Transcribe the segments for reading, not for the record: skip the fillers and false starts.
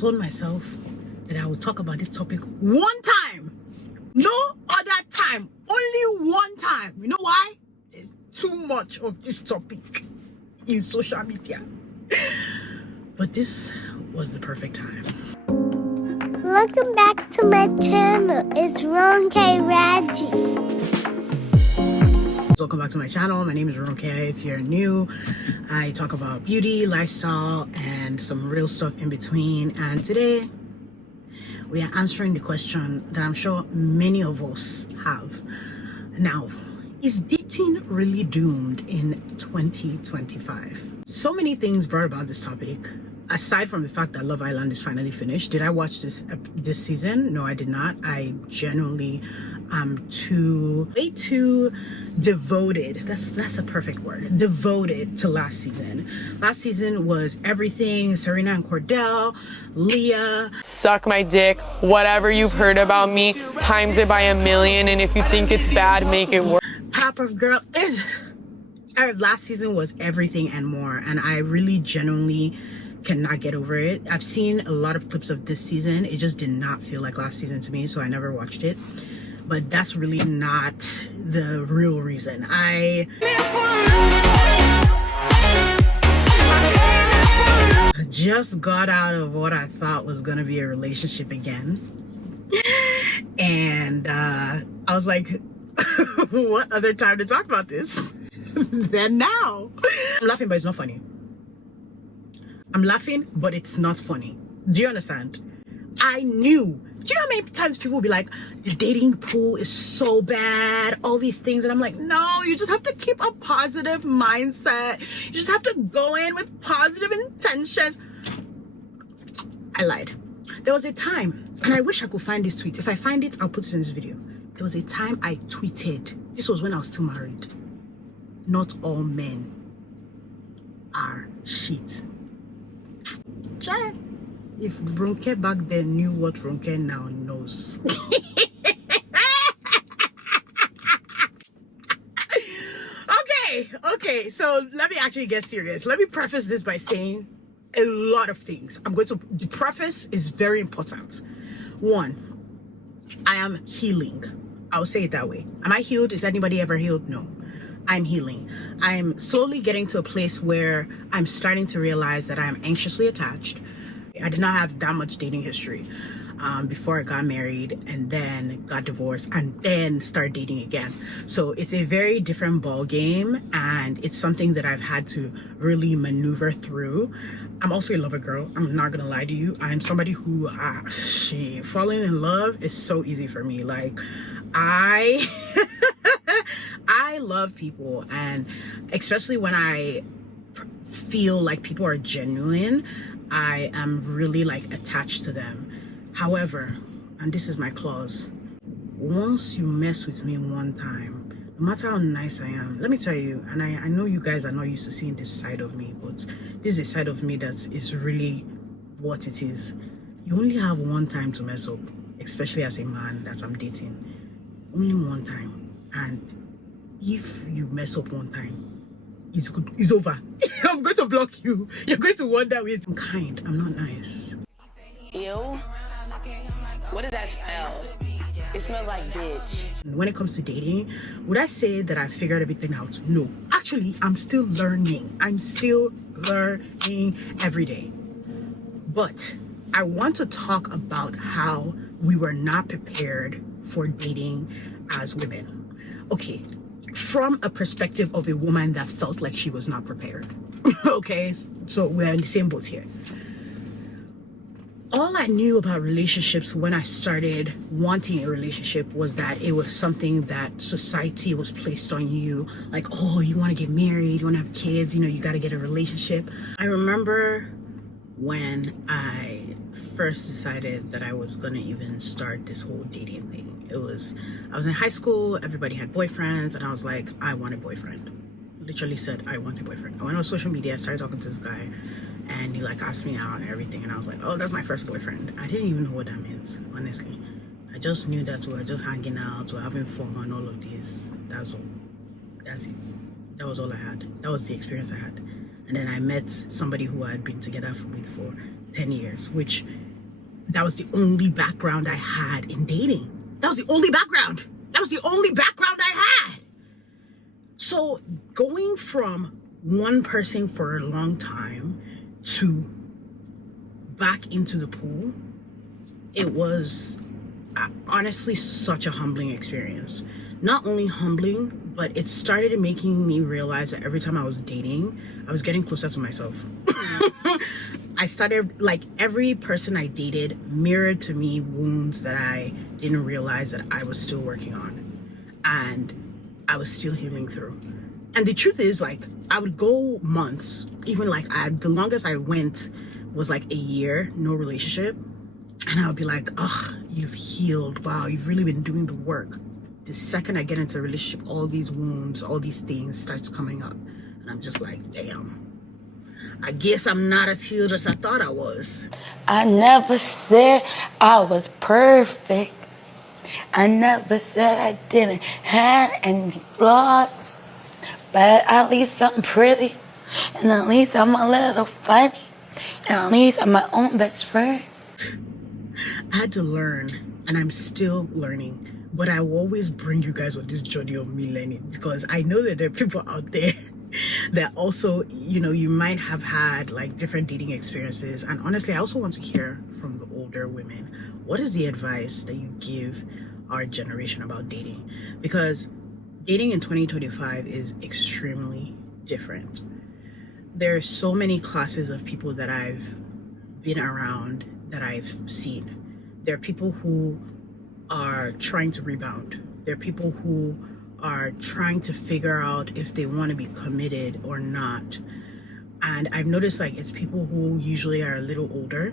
told myself that I would talk about this topic one time. No other time. Only one time. You know why? There's too much of this topic in social media. But this was the perfect time. Welcome back to my channel. It's Ronke Raji. Welcome back to my channel. My name is Ronke. If you're new, I talk about beauty, lifestyle, and some real stuff in between. And today, we are answering the question that I'm sure many of us have. Now, is dating really doomed in 2025? So many things brought about this topic. Aside from the fact that Love Island is finally finished, did I watch this season? No, I did not. I genuinely am way too devoted. That's a perfect word. Devoted to last season. Last season was everything. Serena and Cordell, Leah. Suck my dick. Whatever you've heard about me, times it by 1,000,000. And if you think it's bad, make it worse. Powerpuff Girl last season was everything and more, and I really genuinely cannot get over it. I've seen a lot of clips of this season. It just did not feel like last season to me, so I never watched it. But that's really not the real reason. I just got out of what I thought was gonna be a relationship again, and I was like, what other time to talk about this than now? I'm laughing, but it's not funny. I'm laughing, but it's not funny. Do you understand? I knew. Do you know how many times people will be like, the dating pool is so bad, all these things, and I'm like, no, you just have to keep a positive mindset. You just have to go in with positive intentions. I lied. There was a time, and I wish I could find this tweet. If I find it, I'll put it in this video. There was a time I tweeted. This was when I was still married. Not all men are shit. Child, if Ronke back then knew what Ronke now knows. Okay, so let me actually get serious. Let me preface this by saying a lot of things. The preface is very important. One, I am healing. I'll say it that way. Am I healed? Is anybody ever healed? No. I'm healing. I'm slowly getting to a place where I'm starting to realize that I'm anxiously attached. I did not have that much dating history before I got married and then got divorced and then started dating again. So it's a very different ball game, and it's something that I've had to really maneuver through. I'm also a lover girl. I'm not gonna lie to you. I'm somebody who falling in love is so easy for me. Like I love people, and especially when I feel like people are genuine, I am really like attached to them. However, and this is my clause, once you mess with me one time, no matter how nice I am, let me tell you, and I know you guys are not used to seeing this side of me, but this is a side of me that is really what it is. You only have one time to mess up, especially as a man that I'm dating. Only one time. And if you mess up one time, it's good. It's over. I'm going to block you. You're going to wonder, wait, I'm kind. I'm not nice. Ew? What does that smell? It smells like bitch. When it comes to dating, would I say that I figured everything out? No. Actually, I'm still learning. I'm still learning every day. But I want to talk about how we were not prepared for dating as women. Okay. From a perspective of a woman that felt like she was not prepared. Okay, so we're in the same boat here. All I knew about relationships when I started wanting a relationship was that it was something that society was placed on you. Like, oh, you want to get married, you want to have kids, you got to get a relationship. I remember when I first decided that I was going to even start this whole dating thing. I was in high school, everybody had boyfriends, and I was like, I want a boyfriend. Literally said, I want a boyfriend. I went on social media, started talking to this guy, and he like asked me out and everything, and I was like, oh, that's my first boyfriend. I didn't even know what that meant, honestly. I just knew that we were just hanging out, we were having fun and all of this. That's all. That's it. That was all I had. That was the experience I had. And then I met somebody who I had been together with for 10 years, which that was the only background I had in dating. That was the only background. That was the only background I had. So going from one person for a long time to back into the pool, it was honestly such a humbling experience. Not only humbling, but it started making me realize that every time I was dating, I was getting closer to myself. I started, like, every person I dated mirrored to me wounds that I didn't realize that I was still working on, and I was still healing through. And the truth is, like, I would go months, even like the longest I went was like a year, no relationship. And I would be like, oh, you've healed. Wow, you've really been doing the work. The second I get into a relationship, all these wounds, all these things starts coming up. And I'm just like, damn, I guess I'm not as healed as I thought I was. I never said I was perfect. I never said I didn't have any flaws. But at least I'm pretty. And at least I'm a little funny. And at least I'm my own best friend. I had to learn, and I'm still learning. But I will always bring you guys on this journey of me learning, because I know that there are people out there that also, you know, you might have had like different dating experiences. And honestly, I also want to hear from the older women. What is the advice that you give our generation about dating? Because dating in 2025 is extremely different. There are so many classes of people that I've been around, that I've seen. There are people who are trying to rebound. There are people who are trying to figure out if they want to be committed or not. And I've noticed, like, it's people who usually are a little older.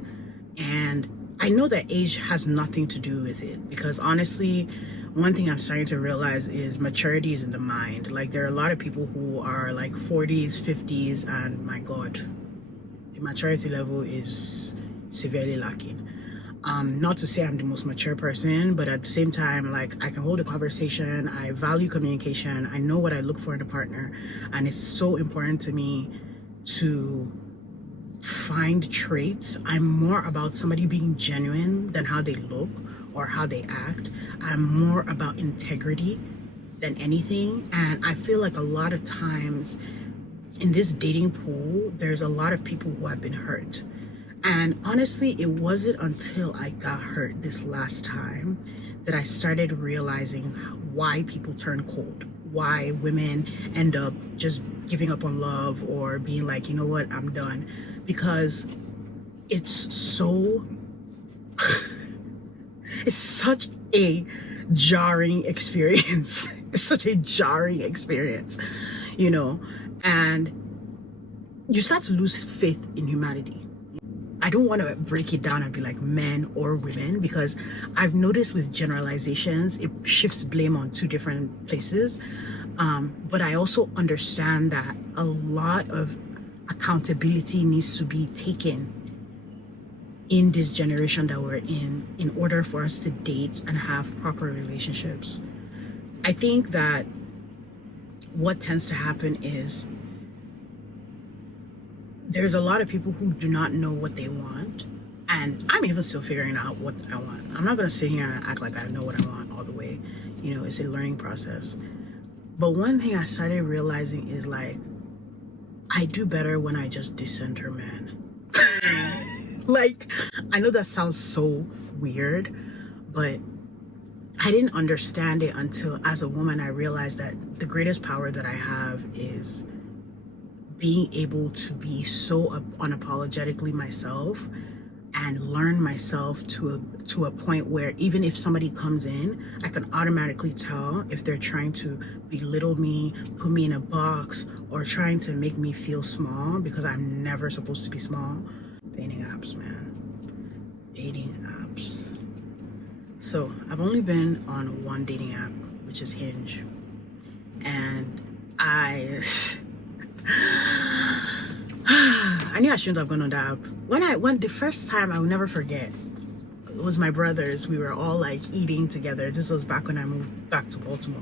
And I know that age has nothing to do with it, because honestly, one thing I'm starting to realize is maturity is in the mind. Like, there are a lot of people who are like 40s, 50s, and my God, the maturity level is severely lacking. Not to say I'm the most mature person, but at the same time, like, I can hold a conversation. I value communication. I know what I look for in a partner. And it's so important to me to find traits. I'm more about somebody being genuine than how they look or how they act. I'm more about integrity than anything. And I feel like a lot of times in this dating pool, there's a lot of people who have been hurt. And honestly, it wasn't until I got hurt this last time that I started realizing why people turn cold, why women end up just giving up on love or being like, you know what, I'm done. Because it's so, it's such a jarring experience. It's such a jarring experience, you know, and you start to lose faith in humanity. I don't want to break it down and be like men or women, because I've noticed with generalizations, it shifts blame on two different places. But I also understand that a lot of accountability needs to be taken in this generation that we're in order for us to date and have proper relationships. I think that what tends to happen is there's a lot of people who do not know what they want, and I'm even still figuring out what I want. I'm not gonna sit here and act like I know what I want all the way. You know, it's a learning process. But one thing I started realizing is, like, I do better when I just decenter men. Like, I know that sounds so weird, but I didn't understand it until, as a woman, I realized that the greatest power that I have is being able to be so unapologetically myself and learn myself to a point where even if somebody comes in, I can automatically tell if they're trying to belittle me, put me in a box, or trying to make me feel small, because I'm never supposed to be small. Dating apps, man. Dating apps. So I've only been on one dating app, which is Hinge. And I knew I shouldn't have gone on that app. When the first time, I will never forget, it was my brothers. We were all like eating together. This was back when I moved back to Baltimore.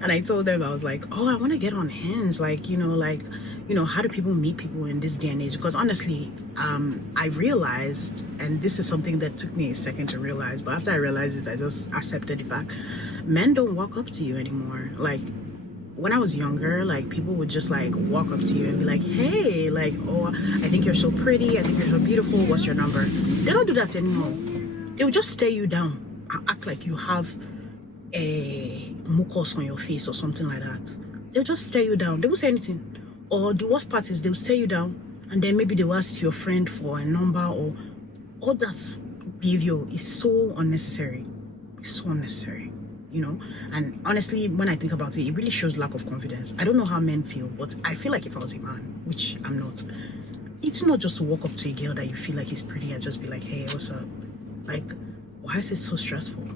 And I told them, I was like, oh, I want to get on Hinge. Like, you know, like, you know, how do people meet people in this day and age? Because honestly, I realized, and this is something that took me a second to realize, but after I realized it, I just accepted the fact, men don't walk up to you anymore. Like, when I was younger, like, people would just like walk up to you and be like, hey, like, oh, I think you're so pretty, I think you're so beautiful, what's your number? They don't do that anymore. They would just stare you down and act like you have a mucus on your face or something like that. They'll just stare you down. They won't say anything. Or the worst part is they'll stare you down, and then maybe they'll ask your friend for a number. Or all that behavior is so unnecessary. It's so unnecessary, you know. And honestly, when I think about it, it really shows lack of confidence. I don't know how men feel, but I feel like if I was a man, which I'm not, it's not just to walk up to a girl that you feel like is pretty and just be like, hey, what's up? Like, why is it so stressful?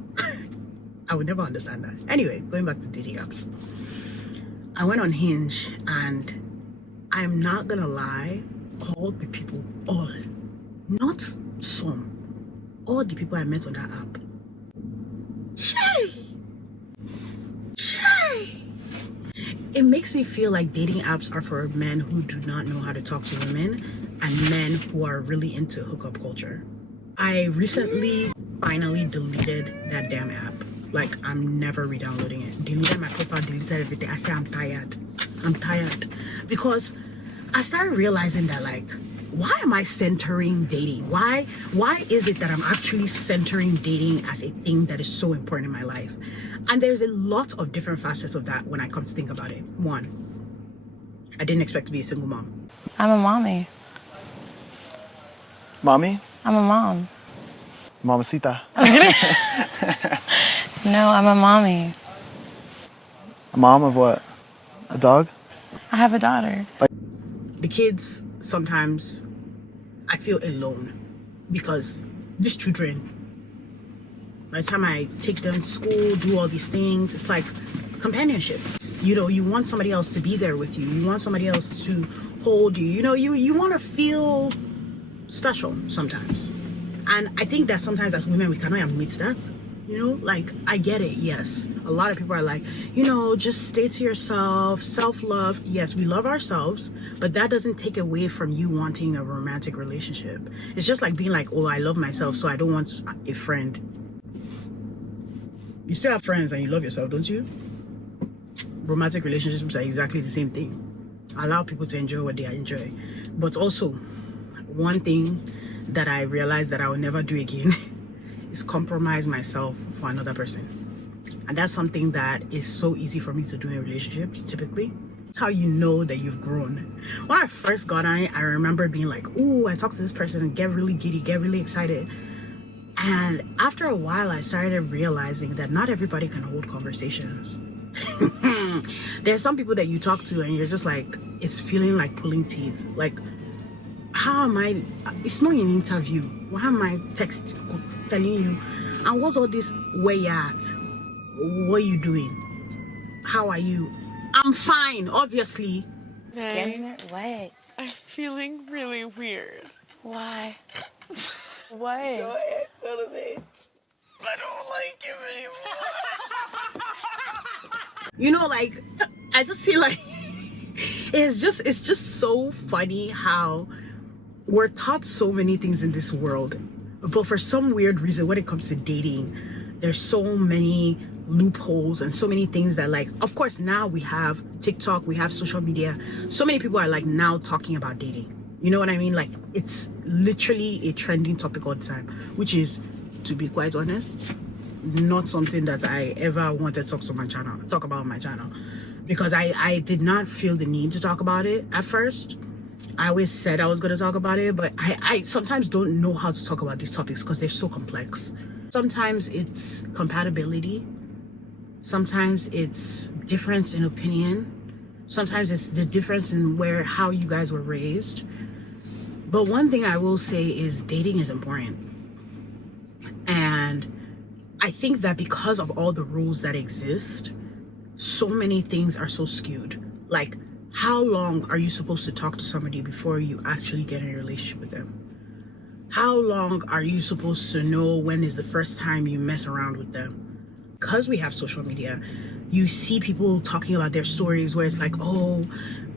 I would never understand that. Anyway, going back to dating apps. I went on Hinge, and I'm not gonna lie, all the people, not some, all the people I met on that app, it makes me feel like dating apps are for men who do not know how to talk to women and men who are really into hookup culture. I recently finally deleted that damn app. Like, I'm never re-downloading it. Deleted my profile, deleted everything. I say I'm tired. Because I started realizing that, like, why am I centering dating? Why is it that I'm actually centering dating as a thing that is so important in my life? And there's a lot of different facets of that when I come to think about it. One, I didn't expect to be a single mom. I'm a mommy. Mommy? I'm a mom. Mamacita. No, I'm a mommy. A mom of what? A dog? I have a daughter. The kids, sometimes I feel alone because these children, by the time I take them to school, do all these things, it's like companionship. You know, you want somebody else to be there with you. You want somebody else to hold you. You know, you want to feel special sometimes. And I think that sometimes as women, we cannot admit that. You know, like, I get it, yes. A lot of people are like, you know, just stay to yourself, self-love. Yes, we love ourselves, but that doesn't take away from you wanting a romantic relationship. It's just like being like, oh, I love myself, so I don't want a friend. You still have friends and you love yourself, don't you? Romantic relationships are exactly the same thing. Allow people to enjoy what they enjoy. But also, one thing that I realized that I will never do again is compromise myself for another person. And that's something that is so easy for me to do in relationships, typically. It's how you know that you've grown. When I first got on it, I remember being like, ooh, I talked to this person and get really giddy, get really excited. And after a while, I started realizing that not everybody can hold conversations. There's some people that you talk to and you're just like, it's feeling like pulling teeth. Like, how am I, it's not an interview. Why am I telling you? And what's all this, where you at? What are you doing? How are you? I'm fine, obviously. Skinner? What? I'm feeling really weird. Why? What? ahead, tell the bitch. I don't like him anymore. You know, like, I just feel like it's just so funny how we're taught so many things in this world, but for some weird reason, when it comes to dating, there's so many loopholes and so many things that, like, of course, now we have TikTok, we have social media. So many people are like now talking about dating. You know what I mean? Like, it's literally a trending topic all the time, which is, to be quite honest, not something that I ever wanted to talk about on my channel, because I did not feel the need to talk about it at first. I always said I was going to talk about it, but I sometimes don't know how to talk about these topics because they're so complex. Sometimes it's compatibility. Sometimes it's difference in opinion. Sometimes it's the difference in how you guys were raised. But one thing I will say is dating is important. And I think that because of all the rules that exist, so many things are so skewed. Like, how long are you supposed to talk to somebody before you actually get in a relationship with them? How long are you supposed to know when is the first time you mess around with them? Because we have social media, you see people talking about their stories where it's like, oh,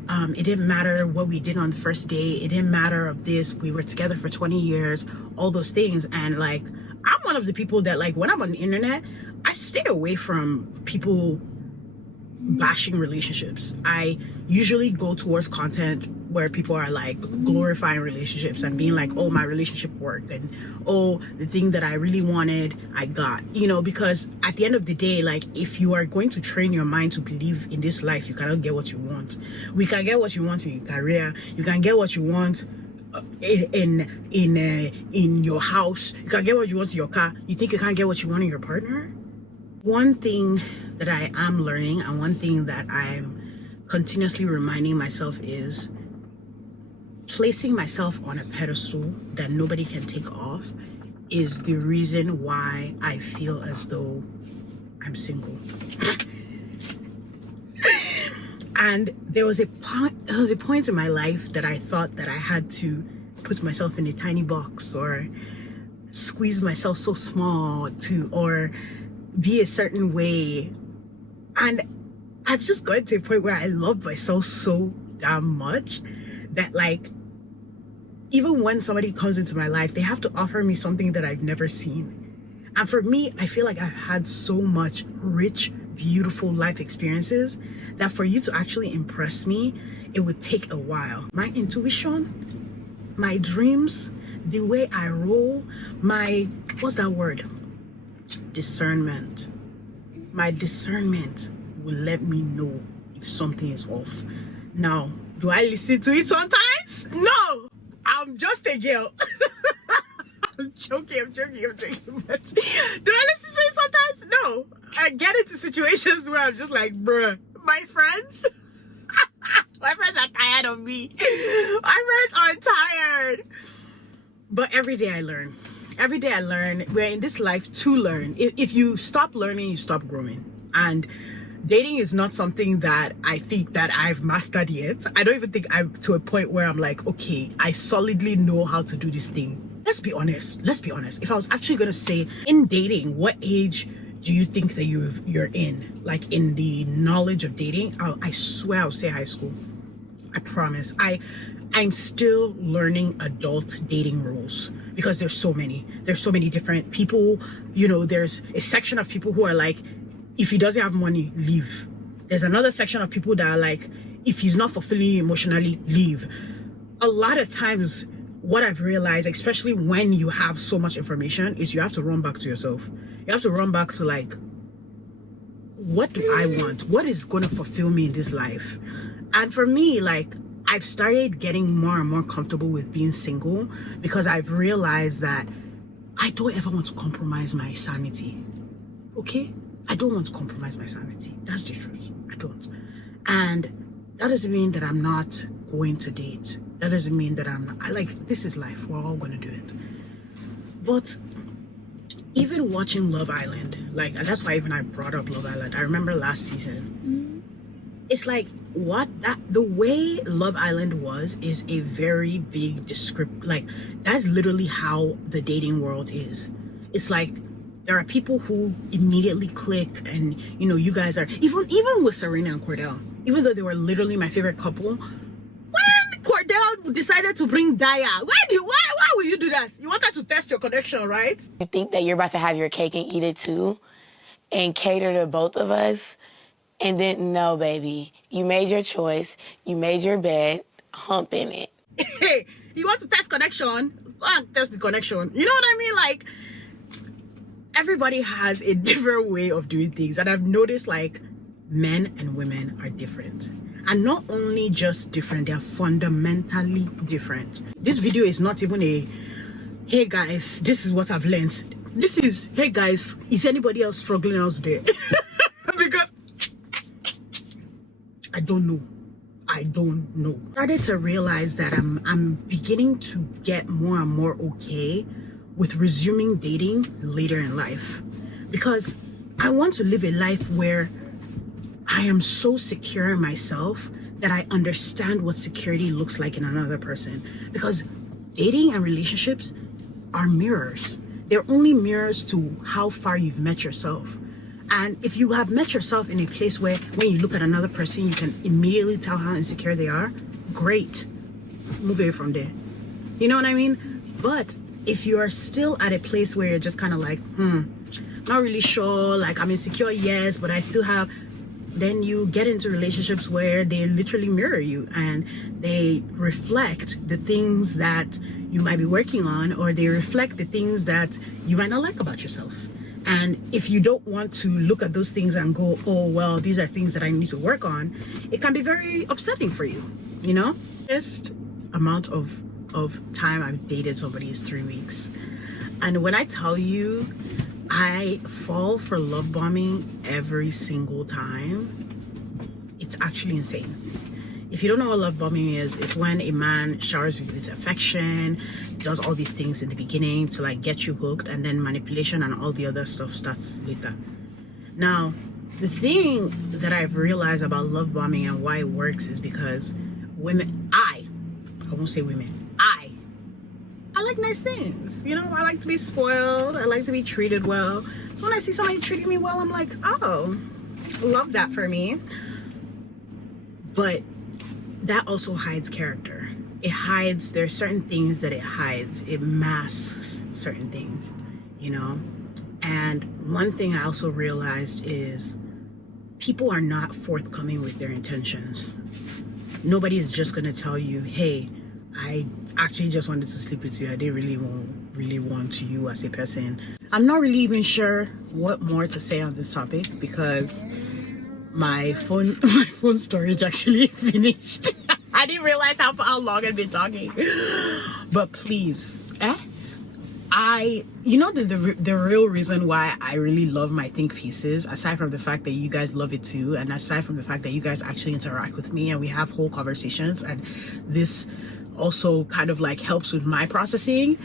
It didn't matter what we did on the first date. It didn't matter of this. We were together for 20 years, all those things. And like, I'm one of the people that like, when I'm on the internet, I stay away from people bashing relationships. I usually go towards content where people are like glorifying relationships and being like, oh, my relationship worked, and oh, the thing that I really wanted I got, you know, because at the end of the day, like, if you are going to train your mind to believe in this life, you cannot get what you want. We can get what you want in your career, you can get what you want in your house, you can get what you want in your car. You think you can't get what you want in your partner? One thing that I am learning, and one thing that I'm continuously reminding myself, is placing myself on a pedestal that nobody can take off is the reason why I feel as though I'm single. And there was a point in my life that I thought that I had to put myself in a tiny box, or squeeze myself so small or be a certain way. And I've just gotten to a point where I love myself so damn much that, like, even when somebody comes into my life, they have to offer me something that I've never seen. And for me, I feel like I've had so much rich, beautiful life experiences that for you to actually impress me, it would take a while. My intuition, my dreams, the way I roll, what's that word? Discernment. My discernment will let me know if something is off. Now, do I listen to it sometimes? No! I'm just a girl. I'm joking. But do I listen to it sometimes? No. I get into situations where I'm just like, bruh, my friends are tired of me. My friends are tired. But every day I learn. Every day I learn. We're in this life to learn. If you stop learning, you stop growing. And dating is not something that I think that I've mastered yet. I don't even think I'm to a point where I'm like, okay, I solidly know how to do this thing. Let's be honest. If I was actually going to say, in dating, what age do you think that you're in? Like, in the knowledge of dating, I swear I'll say high school. I promise. I'm still learning adult dating rules, because there's so many different people. You know, there's a section of people who are like, if he doesn't have money, leave. There's another section of people that are like, if he's not fulfilling you emotionally, leave. A lot of times, what I've realized, especially when you have so much information, is you have to run back to yourself. You have to run back to, like, what do I want? What is going to fulfill me in this life? And for me, like, I've started getting more and more comfortable with being single, because I've realized that I don't ever want to compromise my sanity. Okay? I don't want to compromise my sanity. That's the truth. I don't. And that doesn't mean that I'm not going to date. That doesn't mean that this is life. We're all going to do it. But even watching Love Island, like, and that's why even I brought up Love Island. I remember last season. It's like, the way Love Island is a very big like, that's literally how the dating world is. It's like, there are people who immediately click, and, you know, you guys are, even with Serena and Cordell, even though they were literally my favorite couple, when Cordell decided to bring Daya, why would you do that? You wanted to test your connection, right? You think that you're about to have your cake and eat it too, and cater to both of us, and then, no, baby, you made your choice, you made your bed, hump in it. Hey, you want to test connection? Test the connection. You know what I mean? Like, everybody has a different way of doing things, and I've noticed, like, men and women are different. And not only just different, they're fundamentally different. This video is not even a, hey guys, this is what I've learned. This is, hey guys, is anybody else struggling out there? Because I don't know. I started to realize that I'm beginning to get more and more okay with resuming dating later in life, because I want to live a life where I am so secure in myself that I understand what security looks like in another person. Because dating and relationships are mirrors. They're only mirrors to how far you've met yourself. And if you have met yourself in a place where when you look at another person, you can immediately tell how insecure they are, great. Move away from there. You know what I mean? But if you are still at a place where you're just kind of like, not really sure, like I'm insecure, yes, but I still have, then you get into relationships where they literally mirror you and they reflect the things that you might be working on, or they reflect the things that you might not like about yourself. And if you don't want to look at those things and go, oh, well, these are things that I need to work on, it can be very upsetting for you, you know? First amount of time I've dated somebody is 3 weeks. And when I tell you, I fall for love bombing every single time, it's actually insane. If you don't know what love bombing is, it's when a man showers you with affection, does all these things in the beginning to like get you hooked, and then manipulation and all the other stuff starts later. Now, the thing that I've realized about love bombing and why it works is because women, I won't say women, I like nice things. You know, I like to be spoiled. I like to be treated well. So when I see somebody treating me well, I'm like, oh, love that for me. But that also hides character. It hides, there are certain things that it hides. It masks certain things, you know? And one thing I also realized is people are not forthcoming with their intentions. Nobody is just gonna tell you, hey, I actually just wanted to sleep with you. I didn't really want you as a person. I'm not really even sure what more to say on this topic because my phone storage actually finished. I didn't realize how long I'd been talking. But please, you know the real reason why I really love my think pieces, aside from the fact that you guys love it too, and aside from the fact that you guys actually interact with me and we have whole conversations, and this also kind of like helps with my processing,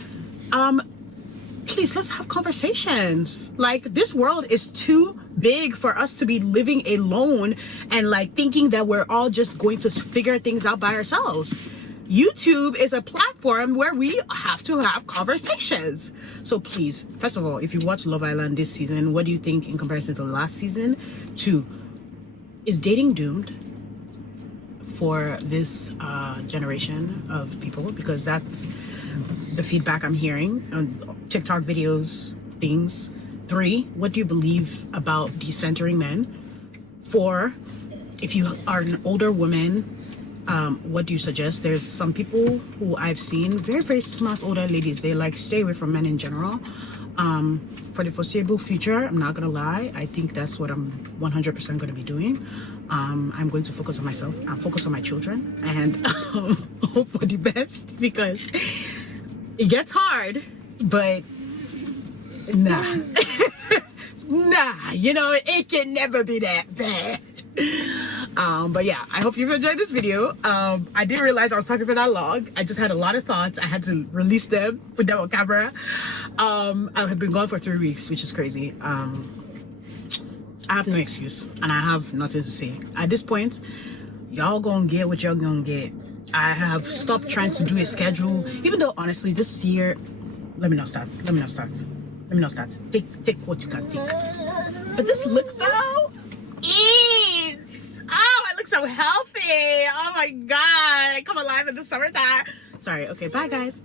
please, let's have conversations. Like, this world is too big for us to be living alone and like thinking that we're all just going to figure things out by ourselves. YouTube is a platform where we have to have conversations. So please, first of all, if you watch Love Island this season, what do you think in comparison to last season? 2, is dating doomed for this generation of people? Because that's the feedback I'm hearing on TikTok videos, things. 3, what do you believe about decentering men? 4, if you are an older woman, what do you suggest? There's some people who I've seen, very, very smart older ladies, they like stay away from men in general. For the foreseeable future, I'm not gonna lie, I think that's what I'm 100% gonna be doing. I'm going to focus on myself and focus on my children and hope for the best, because it gets hard, but nah. Nah, you know, it can never be that bad. But yeah, I hope you've enjoyed this video. I didn't realize I was talking for that long. I just had a lot of thoughts. I had to release them, put them on camera. I have been gone for 3 weeks, which is crazy. I have no excuse and I have nothing to say. At this point, y'all gonna get what y'all gonna get. I have stopped trying to do a schedule, even though honestly this year, let me not start. Take what you can take. But this look though is, oh, I look so healthy. Oh my God, I come alive in the summertime. Sorry, okay, bye guys.